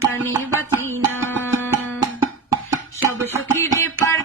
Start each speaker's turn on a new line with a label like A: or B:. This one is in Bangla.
A: প্রাণে বাঁচি না সব সুখী রে পার